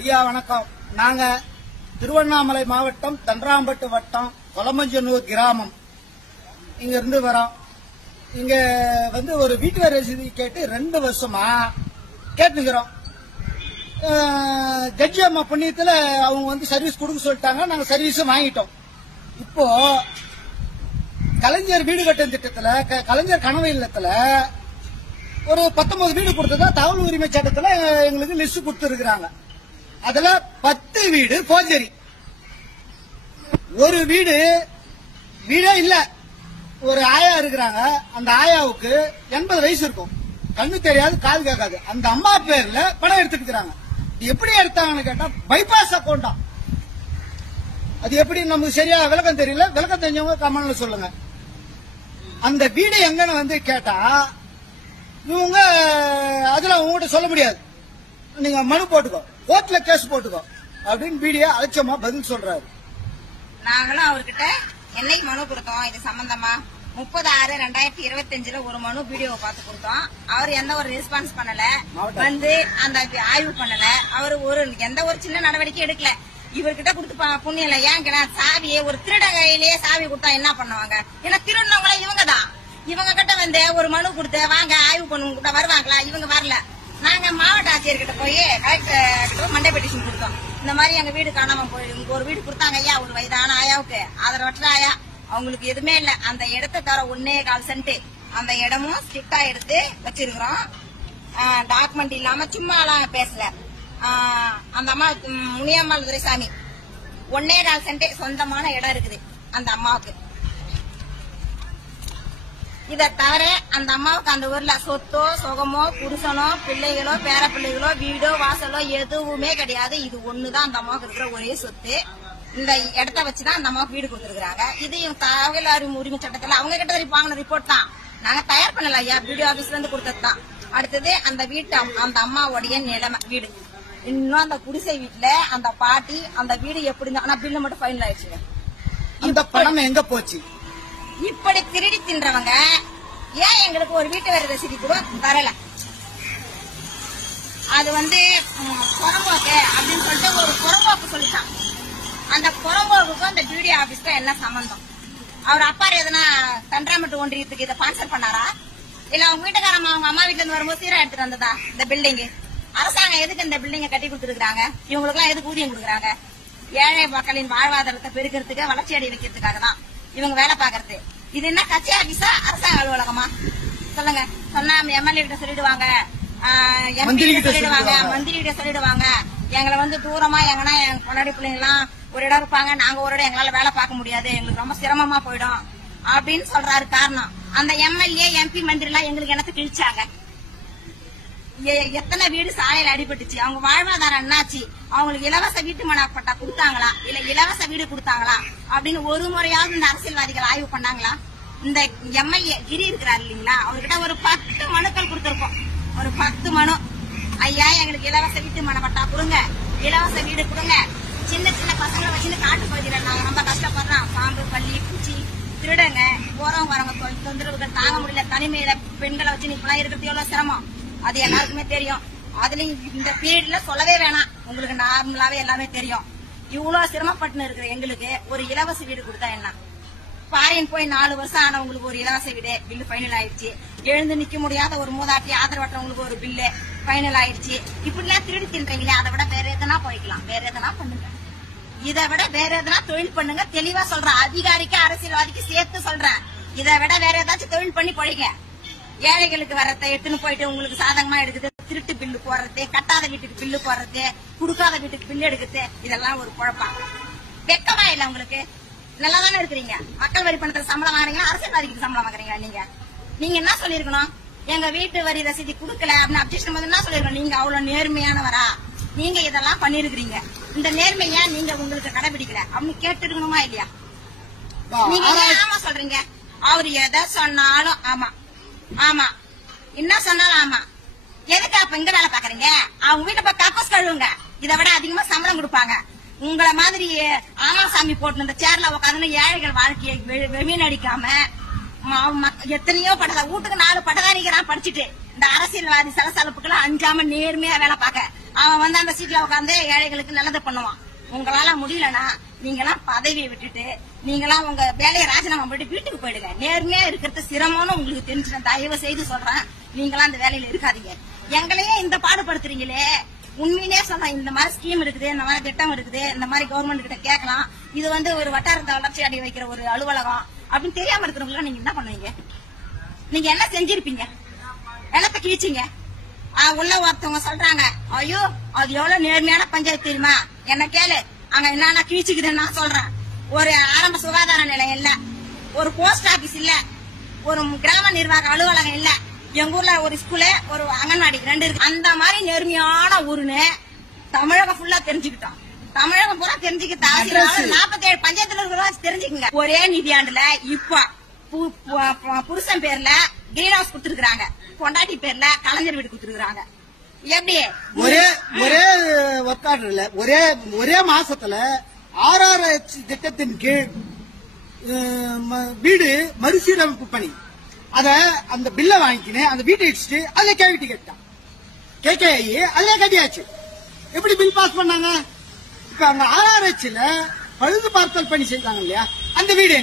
ஐயா வணக்கம். நாங்க திருவண்ணாமலை மாவட்டம் தண்டராம்பட்டு வட்டம் கொலமஞ்சனூர் கிராமம் இங்க இருந்து வரோம். இங்க ஒரு வீட்டு வரி ரசீது கேட்டு 2 வருஷமா கேட்டுக்கிறோம். ஜட்ஜி அம்மா புண்ணியத்துல அவங்க சர்வீஸ் கொடுக்க சொல்லிட்டாங்க. நாங்க சர்வீஸ் வாங்கிட்டோம். இப்போ கலைஞர் வீடு கட்டும் திட்டத்துல கலைஞர் கனவு இல்லத்துல ஒரு 19 வீடு கொடுத்ததா தகவல் உரிமை சட்டத்துல எங்களுக்கு லிஸ்ட் கொடுத்துருக்காங்க. அதுல 10 வீடு போர்ஜரி. ஒரு வீடே இல்ல. ஒரு ஆயா இருக்கிறாங்க. அந்த ஆயாவுக்கு 80 வயசு இருக்கும். கண்ணு தெரியாது, காது கேட்காது. அந்த அம்மா பேர்ல பணம் எடுத்துக்கிறாங்க. எப்படி எடுத்தாங்கன்னு கேட்டா பைபாஸ் அக்கௌண்டா. அது எப்படி நமக்கு சரியா விளக்கம் தெரியல. விளக்கம் தெரிஞ்சவங்க கமெண்ட்ல சொல்லுங்க. அந்த வீடு எங்கன்னு கேட்டா இவங்க அதுல உங்ககிட்ட சொல்ல முடியாது. நீங்க மனு போட்டுக்கோ, கோர்ட்ல கேஸ் போட்டுக்கோ அப்படின்னு வீடியோ அலட்சியமா பதில் சொல்றாரு. நாங்களும் அவர்கிட்ட என்னைக்கு மனு கொடுத்தோம் இது சம்பந்தமா 30/6/2025 ஒரு மனு வீடியோ பார்த்து கொடுத்தோம். அவர் எந்த ஒரு ரெஸ்பான்ஸ் பண்ணல, அந்த ஆய்வு பண்ணல. அவர் எந்த ஒரு சின்ன நடவடிக்கை எடுக்கல. இவர்கிட்ட கொடுத்து புண்ணியம் இல்ல. ஏன் சாவியே ஒரு திருட கையிலேயே சாவி கொடுத்தா என்ன பண்ணுவாங்க? ஏன்னா திருடனவங்களா இவங்கதான். இவங்க கிட்ட ஒரு மனு கொடுத்து வாங்க ஆய்வு பண்ணுங்க கூட வருவாங்களா? இவங்க வரல. நாங்க மாவட்ட ஆட்சியர்கிட்ட போய் கலெக்டர் மண்டே பெட்டிஷன் கொடுத்தோம். இந்த மாதிரி எங்க வீடு காணாம போய் ஒரு வீடு கொடுத்தாங்க ஐயா, ஒரு வயதான ஆயாவுக்கு ஆதரவற்ற ஆயா. அவங்களுக்கு எதுவுமே இல்ல. அந்த இடத்தை தவிர 1.25 சென்ட் அந்த இடமும் ஸ்ட்ரிக்டா எடுத்து வச்சிருக்கிறோம். டாக்குமெண்ட் இல்லாம சும்மா பேசல. அந்த அம்மா முனியம்மாள் துரைசாமி 1.25 சென்ட் சொந்தமான இடம் இருக்குது அந்த அம்மாவுக்கு. இத தவிர அந்த அம்மாவுக்கு அந்த ஊர்ல சொத்தோ சுகமோ புருஷனோ பிள்ளைகளோ பேர பிள்ளைகளோ வீடோ வாசலோ எதுவுமே கிடையாது. இது ஒண்ணுதான் அந்த அம்மாவுக்கு இருக்கிற ஒரே சொத்து. இந்த இடத்த வச்சுதான் அந்த அம்மாவுக்கு வீடு கொடுத்துருக்காங்க. இது தகவல் உரிமை சட்டத்துல அவங்க கிட்ட வாங்கின ரிப்போர்ட் தான். நாங்க தயார் பண்ணல ஐயா, பிடிஓ ஆபீஸ்ல இருந்து கொடுத்ததுதான். அடுத்தது அந்த வீட்டு அந்த அம்மாவுடைய நிலைமை வீடு இன்னும் அந்த குடிசை வீட்டுல அந்த பாட்டி அந்த வீடு எப்படி ஆனா பில்லு மட்டும் ஃபைனல் ஆயிடுச்சுங்க. இந்த பணம் எங்க போச்சு? இப்படி திருடி தின்றவங்க ஏன் எங்களுக்கு ஒரு வீட்டு வரி ரசீது கூட தரல? அது புறம்போக்கு அப்படின்னு சொல்லிட்டு ஒரு புறம்போக்கு சொல்லிட்டான். அந்த புறம்போக்குக்கும் அந்த பிடிஓ ஆபீஸ்க்கும் என்ன சம்பந்தம்? அவர் அப்பா எதனா தண்டராம்பட்டு ஒன்றியத்துக்கு இதை ஸ்பான்சர் பண்ணாரா? இல்ல அவங்க வீட்டுக்காரமா அவங்க அம்மா வீட்டுல இருந்து வரும்போது சீரா எடுத்துட்டு வந்ததா? இந்த பில்டிங் அரசாங்கம் எதுக்கு இந்த பில்டிங்க கட்டி கொடுத்துருக்காங்க? இவங்களுக்கு எல்லாம் எதுக்கு ஊதியம் கொடுக்குறாங்க? ஏழை மக்களின் வாழ்வாதாரத்தை பெருக்கிறதுக்கு வளர்ச்சி அடைய வைக்கிறதுக்காக தான் இவங்க வேலை பாக்குறது. இது என்ன கட்சி ஆபீஸா அரசாங்க அலுவலகமா? சொல்லுங்க. சொன்னா எம்எல்ஏ கிட்ட சொல்லிடுவாங்க, எம்பி கிட்ட சொல்லிடுவாங்க, மந்திரி கிட்ட சொல்லிடுவாங்க. எங்களை தூரமா எங்கன்னா எங்க கொண்டாடி பிள்ளைங்க எல்லாம் ஒரு இடம் இருப்பாங்க, நாங்க ஒரு இடம் எங்களால வேலை பார்க்க முடியாது, எங்களுக்கு ரொம்ப சிரமமா போயிடும் அப்படின்னு சொல்றாரு. காரணம் அந்த எம்எல்ஏ எம்பி மந்திரி எல்லாம் எங்களுக்கு என்னத்தை கிழிச்சாங்க? எத்தனை வீடு சாலையில அடிபட்டுச்சு? அவங்க வாழ்வாதாரம் என்னாச்சு? அவங்களுக்கு இலவச வீட்டு மனப்பட்டா கொடுத்தாங்களா? இல்ல இலவச வீடு கொடுத்தாங்களா அப்படின்னு ஒரு முறையாவது இந்த அரசியல்வாதிகள் ஆய்வு பண்ணாங்களா? இந்த எம்எல்ஏ கிரி இருக்கிறாரு இல்லீங்களா, அவர்கிட்ட ஒரு 10 மனுக்கள் கொடுத்திருக்கோம். ஒரு 10 மனு. ஐயா எங்களுக்கு இலவச வீட்டு மனப்பட்டா கொடுங்க, இலவச வீடு கொடுங்க. சின்ன சின்ன பசங்களை வச்சுன்னு காட்டு பகுதியில நாங்க ரொம்ப கஷ்டப்படுறோம். பாம்பு பள்ளி பூச்சி திருடங்க போறவங்க வரவங்க தொந்தரவுகள் தாங்க முடியல. தனிமையில பெண்களை வச்சு இப்பெல்லாம் இருக்கிறது எவ்வளவு சிரமம் அது எல்லாருக்குமே தெரியும். அதுலயும் இந்த பீரியட்ல சொல்லவே வேணாம், உங்களுக்கு நார்மலாவே எல்லாமே தெரியும். இவ்வளவு சிரமப்பட்டு இருக்கிற எங்களுக்கு ஒரு இலவச வீடு கொடுத்தா என்ன? பாரின் போய் 4 வருஷம் ஆனவங்களுக்கு ஒரு இலவச வீடு பில்லு ஃபைனல் ஆயிடுச்சு. எழுந்து நிக்க முடியாத ஒரு மூதாட்டி ஆதரவற்றவங்களுக்கு ஒரு பில்லு ஃபைனல் ஆயிடுச்சு. இப்படி எல்லாம் திருடி தின்றீங்களே, அதை விட வேற எதனா போய்க்கலாம், வேற எதனா பண்ணுங்க. இதை விட வேற எதனா தொழில் பண்ணுங்க. தெளிவா சொல்றேன், அதிகாரிக்கு அரசியல்வாதிக்கு சேர்த்து சொல்றேன். இதை விட வேற ஏதாச்சும் தொழில் பண்ணி போயிங்க. ஏழைகளுக்கு வரத்தை எடுத்துன்னு போயிட்டு உங்களுக்கு சாதகமா எடுக்குது, திருட்டு பில்லு போடுறது, கட்டாத வீட்டுக்கு பில்லு போடுறது, குடுக்காத வீட்டுக்கு பில்லு எடுக்குது, இதெல்லாம் ஒரு குழப்பம். வெக்கமா இல்ல உங்களுக்கு? நல்லா தானே இருக்கிறீங்க. மக்கள் வரி பணத்துல சம்பளம் வாங்குறீங்களா, அரசியல்வாதிக்கு சம்பளம் வாங்குறீங்களா? நீங்க என்ன சொல்லிருக்கணும்? எங்க வீட்டு வரி ரசீதி குடுக்கல அப்படின்னு அப்ஜெக்ஷன் என்ன சொல்லிருக்கணும்? நீங்க அவ்வளவு நேர்மையானவரா? நீங்க இதெல்லாம் பண்ணிருக்கிறீங்க, இந்த நேர்மையா நீங்க உங்களுக்கு கடைபிடிக்கல அப்படின்னு கேட்டுருக்கணுமா இல்லையா? நீங்க ஆமா சொல்றீங்க. அவரு எதை சொன்னாலும் ஆமா ஆமா, என்ன சொன்னாலும் ஆமா. எதுக்கு அப்ப இங்க வேலை பாக்குறீங்க? அவங்க வீட்டை போய் கப்பஸ் கழுவுங்க, இதை விட அதிகமா சம்பளம் கொடுப்பாங்க. உங்களை மாதிரி ஆமா சாமி போட்டு இந்த சேர்ல உட்காந்து ஏழைகள் வாழ்க்கையை வீணடிக்காம எத்தனையோ வீட்டுக்கு 4 பட்டதாரிக்கிறான் படிச்சுட்டு இந்த அரசியல்வாதி சலசலப்புக்கெல்லாம் அஞ்சாம நேர்மையா வேலை பார்க்க அவன் வந்து அந்த சீட்ல உட்காந்து ஏழைகளுக்கு நல்லது பண்ணுவான். உங்களால முடியலன்னா நீங்களாம் பதவியை விட்டுட்டு நீங்களாம் உங்க வேலையை ராஜினாமா பண்ணிட்டு வீட்டுக்கு போயிடுங்க. நேர்மையா இருக்கிறது சிரமம்னு உங்களுக்கு தெரிஞ்சு தயவு செய்து சொல்றேன். நீங்களாம் அந்த வேலையில இருக்காதீங்க. எங்களையே இந்த பாடுபடுத்துறீங்களே, உண்மையிலே சொல்றேன். இந்த மாதிரி ஸ்கீம் இருக்குது, இந்த மாதிரி திட்டம் இருக்குது, இந்த மாதிரி கவர்மெண்ட் கிட்ட கேட்கலாம். இது வந்து ஒரு வட்டாரத்தை வளர்ச்சி அடைய வைக்கிற ஒரு அலுவலகம் அப்படின்னு தெரியாம இருக்கிறவங்க நீங்க என்ன பண்ணுவீங்க? நீங்க என்ன செஞ்சிருப்பீங்க? என்னத்த கிழிச்சிங்க? உள்ள ஒருத்தவங்க சொல்றாங்க, ஐயோ அது எவ்வளவு நேர்மையான பஞ்சாயத்து தெரியுமா, என்ன கேளு, அங்க என்னன்னா கிழிச்சுக்குதுன்னு நான் சொல்றேன். ஒரு ஆரம்ப சுகாதார நிலையம் இல்ல, ஒரு போஸ்ட் ஆபீஸ் இல்ல, ஒரு கிராம நிர்வாக அலுவலகம் இல்ல, எங்க ஊர்ல ஒரு ஸ்கூலு ஒரு அங்கன்வாடி 2 இருக்கு. அந்த மாதிரி நேர்மையான ஊருன்னு தமிழகம் ஃபுல்லா தெரிஞ்சுக்கிட்டோம். தமிழகம் பூரா தெரிஞ்சுக்கிட்டா 47 பஞ்சாயத்துல இருக்கிற தெரிஞ்சுக்குங்க. ஒரே நிதியாண்டுல இப்ப புருஷன் பேர்ல கிரீன் ஹவுஸ் கொடுத்துருக்காங்க, பொண்டாட்டி பேர்ல கலைஞர் வீடு கொடுத்துருக்காங்க. எப்படி ஒரே ஒர்க் ஆர்டர்ல ஒரே மாசத்துல RRH திட்டத்தின் கீழ் வீடு மறுசீரமைப்பு பணி, அத அந்த பில்ல வாங்கிக்கினேன், அந்த வீட்டை இடிச்சுட்டு அதுல கேவிட்டி கட்டான். KKI அதுல கட்டியாச்சு. எப்படி பில் பாஸ் பண்ணாங்க? இப்ப அந்த RRHல பழுது பார்த்தல் பணி செய்தாங்க இல்லையா, அந்த வீடு